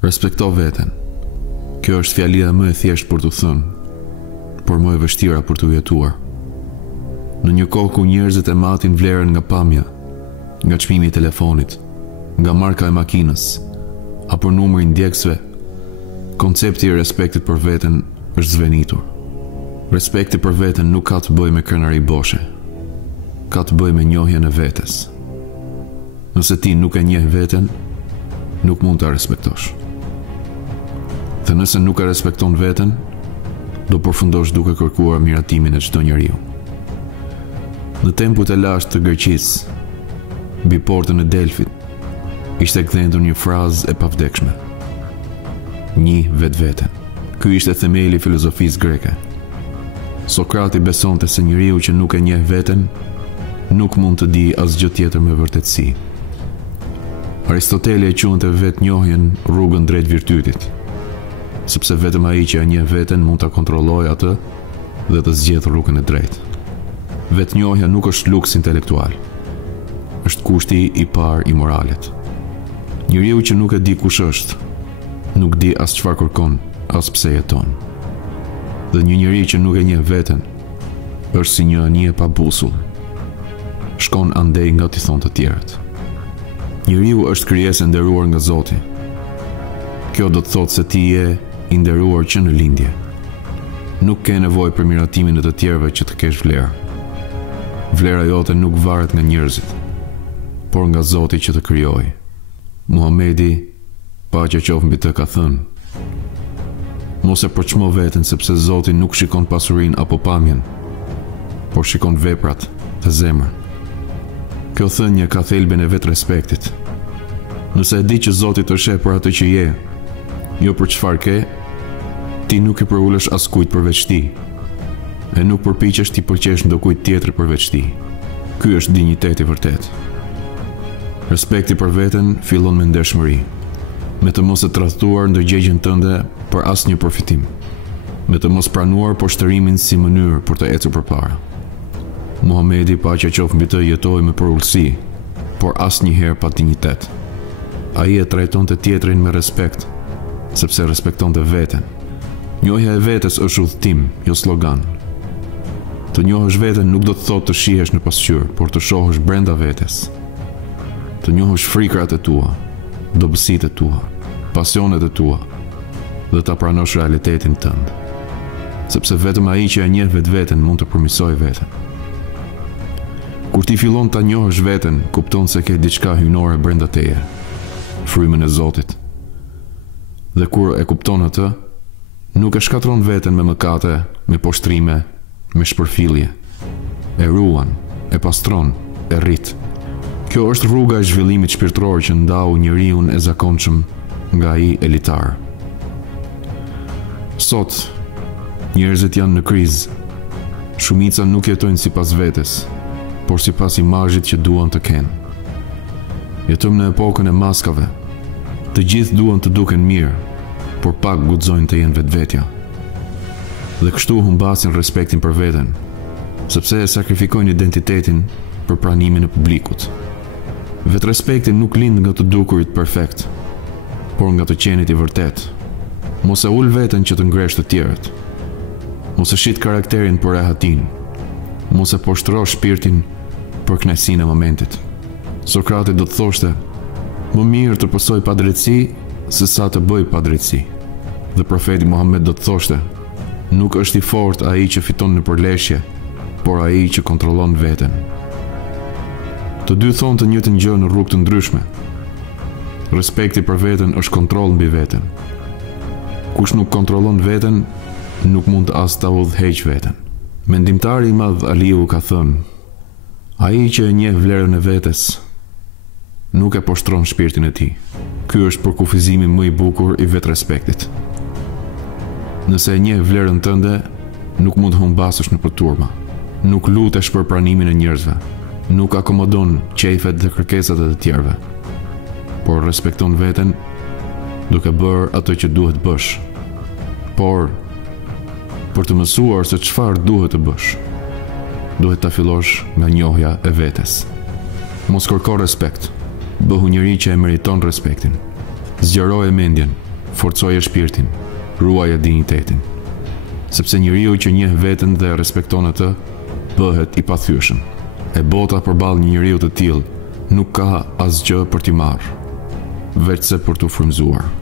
Respekto veten. Kjo është fjalia më e thjeshtë për të thënë, por më e vështira për të jetuar. Në një kohë ku njerëzit e matin vlerën nga pamja, nga çmimi i telefonit, nga marka e makinës, apo numri i ndjekësve, koncepti i respektit për veten është zvenitur. Respekti për veten nuk ka të bëjë me krenari boshe, ka të bëjë me njohjen e vetes. Nëse ti nuk e njeh veten, nuk mund ta respektosh. Dhe nëse nuk e respekton veten, do përfundosh duke kërkuar miratimin e çdo njeriu. Në temput e lashtë të Greqisë, mbi portën e Delfit, ishte kthyendur një frazë e pavdekshme. Një vetveten. Ky ishte themeli i filozofisë greke. Sokrati besonte se njeriu që nuk e njeh veten, nuk mund të di asgjë tjetër me vërtetësi. Aristoteli e quante vetnjohjen rrugën drejt virtytit, sepse vetëm ai që e njeh veten mund ta kontrollojë atë dhe të zgjedhë rrugën e drejtë. Vetnjohja nuk është luks intelektual, është kushti i parë i moralit. Njeriu që nuk e di kush është, nuk di as çfarë kërkon, as pse jeton. Dhe një njeri që nuk e njeh veten, është si një anije pa busull. Shkon andej nga t'i thonë të tjerët. Njeriu është krijesë e nderuar nga Zoti. Kjo do të thotë se ti je i nderuar që në lindje. Nuk ke nevojë për miratimin e të tjerëve që të kesh vlerë. Vlera jote nuk varet nga njerëzit, por nga Zoti që të krijoi. Muhamedi, paqja qoftë mbi të, ka thënë: mos e përçmo veten, sepse Zoti nuk shikon pasurinë apo pamjen, por shikon veprat dhe zemrën. Kjo thënie ka thelbin e vetë respektit. Nëse e di që Zoti të sheh për atë që je, jo për çfarë ke, ti nuk i përulesh askujt përveç tij, e nuk përpiqesh ti pëlqesh ndokujt tjetër përveç tij. Ky është dinjiteti vërtet. Respekti për veten fillon me ndershmëri, me të mos e tradhtuar ndërgjegjen tënde për asnjë përfitim, me të mos pranuar poshtërimin si mënyrë për të ecur përpara. Muhamedi, paqja qoftë mbi të, jetoi me përullësi, por asnjëherë pa dinjitet. Ai e trajtonte tjetrin me respekt, sepse respektonte veten. Njohja e vetes është udhëtim, jo slogan. Të njohësh veten nuk do të thotë të shihesh në pasqyrë, por të shohësh brenda vetes. Të njohësh frikrat e tua, dobësitë e tua, pasionet e tua, dhe ta pranosh realitetin tënd. Sepse vetëm ai që e njeh vetveten mund të përmirësojë veten. Kur ti fillon ta njohësh veten, kupton se ke diçka hyjnore brenda teje, frymën e Zotit. Dhe kur e kupton atë, nuk e shkatron veten me mëkate, me poshtrime, me shpërfillje. E ruan, e pastron, e rrit. Kjo është rruga e zhvillimit shpirtëror që ndau njeriu e zakonshëm nga ai elitar. Sot, njerëzit janë në krizë. Shumica nuk jetojnë sipas vetes, por sipas imazhit që duan të kenë. Jetojmë në epokën e maskave. Të gjithë duan të duken mirë, por pak guxojnë të jenë vetvetja. Dhe kështu humbasin respektin për veten, sepse e sakrifikojnë identitetin për pranimin e publikut. Vetrespekti nuk lind nga të dukurit perfekt, por nga të qenit i vërtet. Mos e ul veten që të ngresh të tjerët. Mos e shit karakterin për rehatin. Mos e poshtro shpirtin për kënaqësinë e momentit. Sokrati do të thoshte: më mirë të pësoj padrejtësi se sa të bëj padrejtësi. Dhe profeti Muhammed do të thoshte: nuk është i fortë ai që fiton në përleshje, por ai që kontrollon veten. Të dy thonë të njëjtën gjë në rrugë të ndryshme. Respekti për veten është kontroll mbi veten. Kush nuk kontrollon veten, nuk mund as ta udhëheq veten. Mendimtari i madh Aliu ka thënë: ai që e njeh vlerën e vetes, nuk e poshtron shpirtin e tij. Ky është përkufizimi më i bukur i vetrespektit. Nëse e njeh vlerën tënde, nuk mund të humbasësh në turma. Nuk lutesh për pranimin e njerëzve. Nuk akomodon qejfet dhe kërkesat e të tjerëve. Por respekton veten duke bërë atë që duhet bësh. Por për të mësuar se çfarë duhet të bësh, duhet ta fillosh nga njohja e vetes. Mos kërko respekt, bëhu njëri që e meriton respektin. Zgjeroje mendjen, forcoje shpirtin, ruaje dignitetin. Sepse njeriu që njeh veten dhe respekton atë, bëhet i pathyeshëm. E bota përballë një njeriu të tillë nuk ka asgjë për t'i marrë, veçse për t'u frymëzuar.